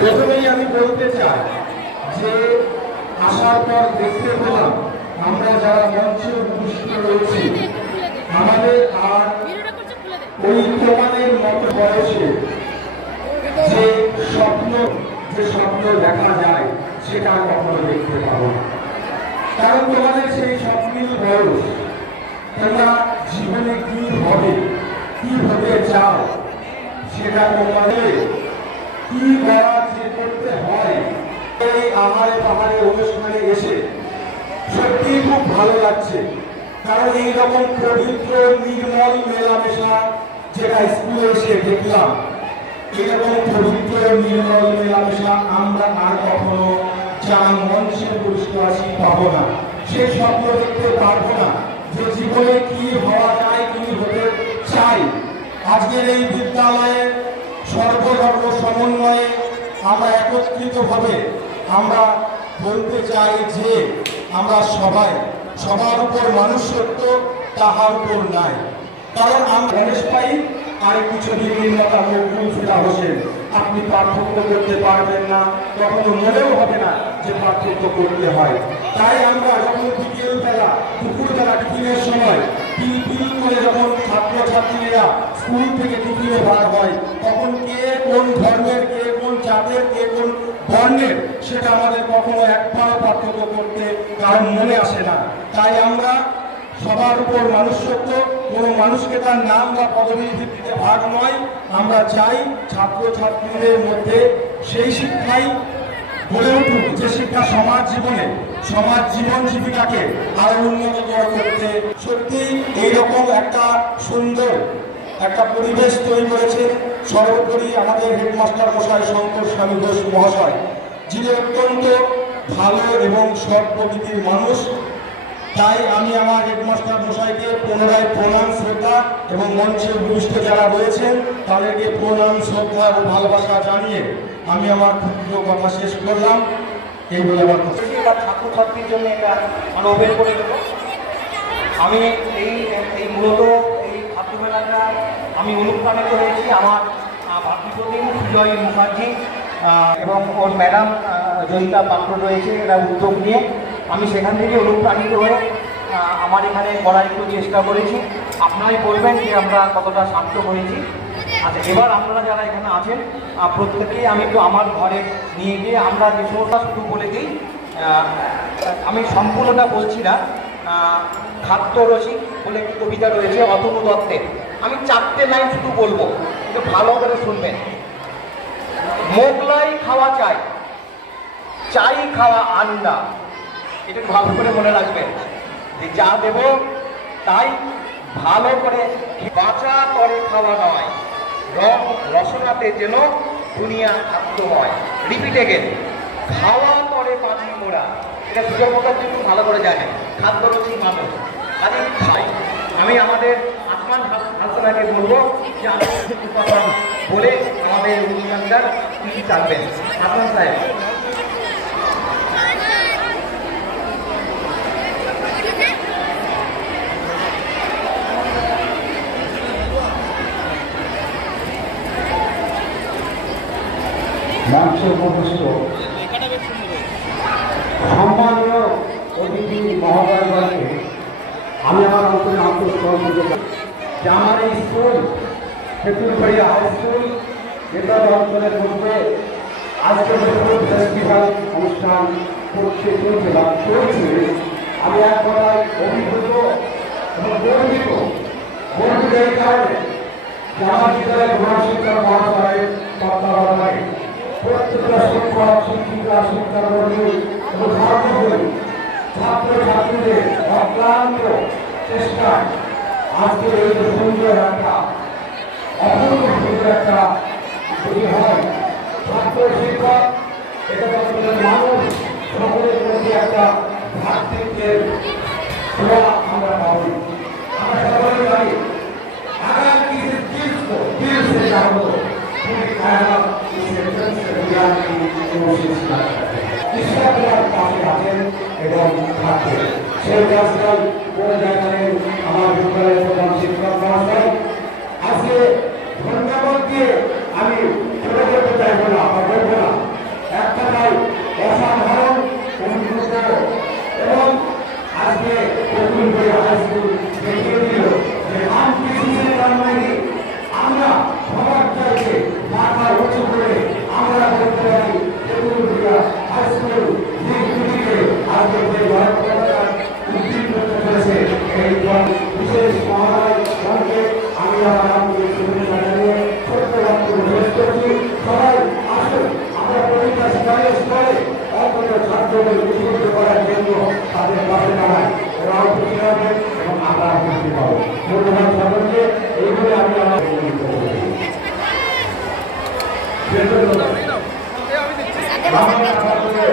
প্রথমেই আমি বলতে চাই যে আসার পর দেখতে পেলাম আমরা যারা মঞ্চে উপস্থিত রয়েছি আমাদের আর ওই প্রমাণের মতো বয়সে যে স্বপ্ন দেখা যায় সেটা কখনো দেখতে পাবো না। কারণ তোমাদের সেই স্বপ্নের বয়স, তোমরা জীবনে কি হবে, কি হতে চাও, সেটা তোমাদের কি করা যে করতে হয়। এই আহারে পাহাড়ে অনুষ্ঠানে এসে সত্যি খুব ভালো লাগছে। কারণ এইরকম পবিত্র নির্মল মেলামেশা যেটা স্কুলে এসে দেখলাম, এরকম পবিত্র নির্মল মেলামেশা আমরা আর কখনো যা মঞ্চে পুরস্ক আছি পাবো না। সে স্বপ্ন দেখতে পারবো না যে জীবনে কি হওয়া যায়, কি হতে চাই। আজকের এই বিদ্যালয়ে সর্বধর্ম সমন্বয়ে আমরা একত্রিতভাবে আমরা বলতে চাই যে আমরা সবার উপর মানুষত্ব, তাহার উপর নাই। কারণ আমরা গণেশ পাই আর কিছু বিভিন্নতা ফিরা হোসেন, আপনি পার্থক্য করতে পারবেন না, কখনো মনেও হবে না যে পার্থক্য করতে হয়। তাই আমরা যখন বিকেলবেলা দুপুরবেলা টিফিনের সময় পিল করে যখন ছাত্রছাত্রীরা স্কুল থেকে টিফিনে বার হয়, তখন কে কোন ধর্মের, কে কোন জাতের, কে কোন বর্ণের, সেটা আমাদের কখনো একবারও পার্থক্য করতে কারণ মনে আসে না। তাই আমরা সবার উপর মানুষত্ব, কোনো মানুষকে তার নাম বা পদবীর ভিত্তিতে ভাগ নয়। আমরা চাই ছাত্রছাত্রীদের মধ্যে সেই শিক্ষাই গড়ে উঠুক যে শিক্ষা সমাজ জীবন জীবিকাকে আরো উন্নততর করতে সত্যি এইরকম একটা সুন্দর একটা পরিবেশ তৈরি করেছে। সর্বোপরি আমাদের হেডমাস্টার মশাই শঙ্কর স্বামী ঘোষ মহাশয়, যিনি অত্যন্ত ভালো এবং সৎ প্রকৃতির মানুষ। তাই আমি আমার হেডমাস্টার মশাইকে পুনরায় প্রণাম, শ্রদ্ধা এবং মঞ্চে উপবিষ্ট যারা রয়েছেন তাদেরকে প্রণাম, শ্রদ্ধা ও ভালোবাসা জানিয়ে আমি আমার ক্ষুদ্র কথা শেষ করলাম। এই বলে আমার ছাত্রছাত্রীর জন্য এটা মানে ওপেন করে দেবো। আমি এই মূলত এই ছাত্রমেলাটা আমি অনুপ্রাণিত হয়েছি আমার ভাতৃপ্রতিম সুজয় মুখার্জি এবং ওর ম্যাডাম জয়িতা পাত্র রয়েছে, এরা উদ্যোগ নিয়ে আমি সেখান থেকে অনুপ্রাণিত হয়ে আমার এখানে করার একটু চেষ্টা করেছি। আপনারাই বলবেন যে আমরা কতটা সার্থক হয়েছি। আচ্ছা, এবার আপনারা যারা এখানে আছেন প্রত্যেকেই আমি একটু আমার ঘরে নিয়ে গিয়ে আমরা যে শোটা শুধু বলে দিই, আমি সম্পূর্ণটা বলছি না। খাদ্যরসিক বলে একটি কবিতা রয়েছে অতনু দত্তের, আমি 4টে লাইন শুধু বলবো, একটু ভালো করে শুনবেন। মোগলাই খাওয়া চাই খাওয়া আন্ডা, এটা ভালো করে মনে রাখবেন যে যা দেব তাই ভালো করে বাঁচা করে খাওয়া নয়, রসনাতে যেন দুনিয়া খাদ্য হয়। রিপিটে গেল, খাওয়া করে পাখি মোড়া, এটা সুযোগ মতো কিন্তু ভালো করে জানে খাদ্যরসিক মানুষ কাজে খাই। আমি আমাদের আসমান হাসনাকে বলবো যে আমি কথা বলে আমাদের অনুষ্ঠানটার কি থাকবেন। আসমান সাহেব। মঞ্চে উপবিষ্ট সম্মানীয় অতিথি মহোদয়গণকে আমি আমার অন্তরে আন্তঃস্মরণ যে আমার এই স্কুল তেঁতুলবাড়িয়া হাই স্কুল নেতার অঞ্চলের মধ্যে আজকে ফেস্টিভ্যাল অনুষ্ঠান করতে চলছে। আমি এক কথায় অভিভূত এবং গর্বিত এই কারণে যে আমার বিদ্যালয়ের প্রধান শিক্ষক মহাশয়ের তত্ত্বাবধানে প্রত্যেকটা শিক্ষক শিক্ষিকা শিক্ষাকর্মী এবং সর্বোপরি ছাত্রছাত্রীদের অক্লান্ত চেষ্টায় আজকে এই যে সুন্দর একটা অপূর্ব সুন্দর একটা যদি হয় ছাত্র শিক্ষক এটা মানুষ সকলের মধ্যে একটা ভ্রাতৃত্বের ছোঁয়া আমরা পাবো। আমরা সকলে জানি আগাম কিছু দিল से चाहो पूरी कायनात इसे से ज्ञान की कोशिश करता है। इसका बिना काफी आते এবং থাকে সেই কাজটাই করে দেখালেন আমার বিদ্যালয়ের প্রধান শিক্ষক মহাশয়। আজকে ধন্যবাদ দিয়ে আমি ছোট করতে চাইবো না, বলবো না। সেজন্য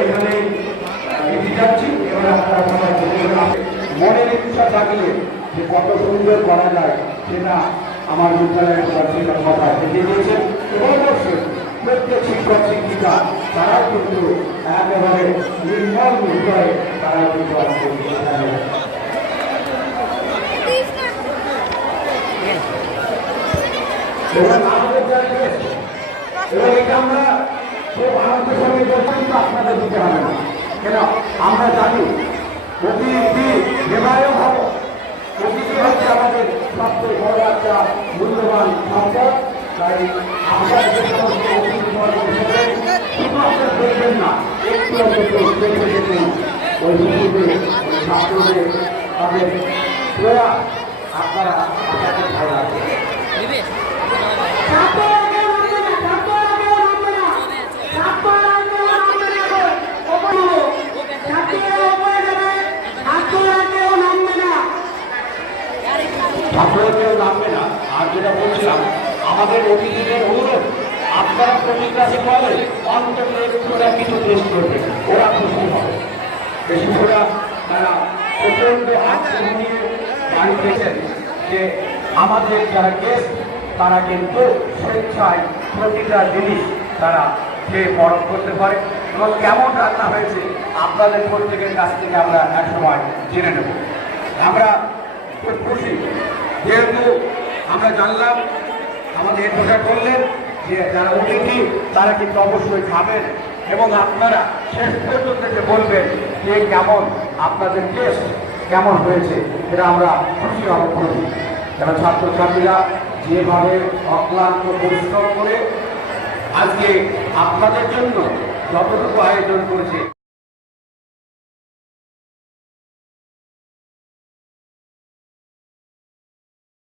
এখানে যাচ্ছি। এবার আপনারা সবাই মনের ইচ্ছা থাকলে যে কত সুন্দর করা যায় সেটা আমার বিদ্যালয়ের সেটা কথা দেখে দিয়েছেন এবং অবশ্যই প্রত্যেক শিক্ষক শিক্ষিকা তারাও কিন্তু একেবারে নির্মল হৃদয়ে তারাও কিন্তু আজকে এখানে এবং আমাদের এবং এটা আমরা খুব আনন্দের সঙ্গে কিন্তু আপনাদের দিতে হবে না, কেন আমরা জানি প্রতিটি বিবাহেও হব, প্রতিটি হচ্ছে আমাদের সবচেয়ে বড় একটা মূল্যবান সম্পদ। তাই আপনারা যে সমস্ত শুধু আপনারা দেখবেন না, একটু দেখে দেখুন ওই শিশুদের ছাত্রদের তাদের প্রয়াস আপনারা ভালো লাগবে। ছাত্ররা কেউ নামবে না। আর যেটা বলছিলাম, আমাদের অতিথিদের অনুরোধ, আপনারা প্রতি ক্লাসে পাবে অন্তত একটুরা কিছু টেস্ট করবে, ওরা খুশি হবে। বেশি করে তারা প্রচন্ড আগ্রহ নিয়ে বাড়ি পেয়েছেন যে আমাদের যারা গেস্ট তারা কিন্তু স্বেচ্ছায় প্রতিটা জিনিস তারা খেয়ে পরখ করতে পারে এবং কেমন রান্না হয়েছে আপনাদের প্রত্যেকের কাছ থেকে আমরা এক সময় জেনে নেব। আমরা খুব খুশি, যেহেতু আমরা জানলাম আমাদের এডভোকেট করলেন যে যারা অতিথি তারা কিন্তু অবশ্যই খাবেন এবং আপনারা শেষ পর্যন্ত যে বলবেন যে কেমন আপনাদের টেস্ট কেমন হয়েছে, এটা আমরা খুশি হব খুশি। যারা ছাত্রছাত্রীরা যেভাবে অক্লান্ত পরিশ্রম করে আজকে আপনাদের জন্য যতটুকু আয়োজন করেছে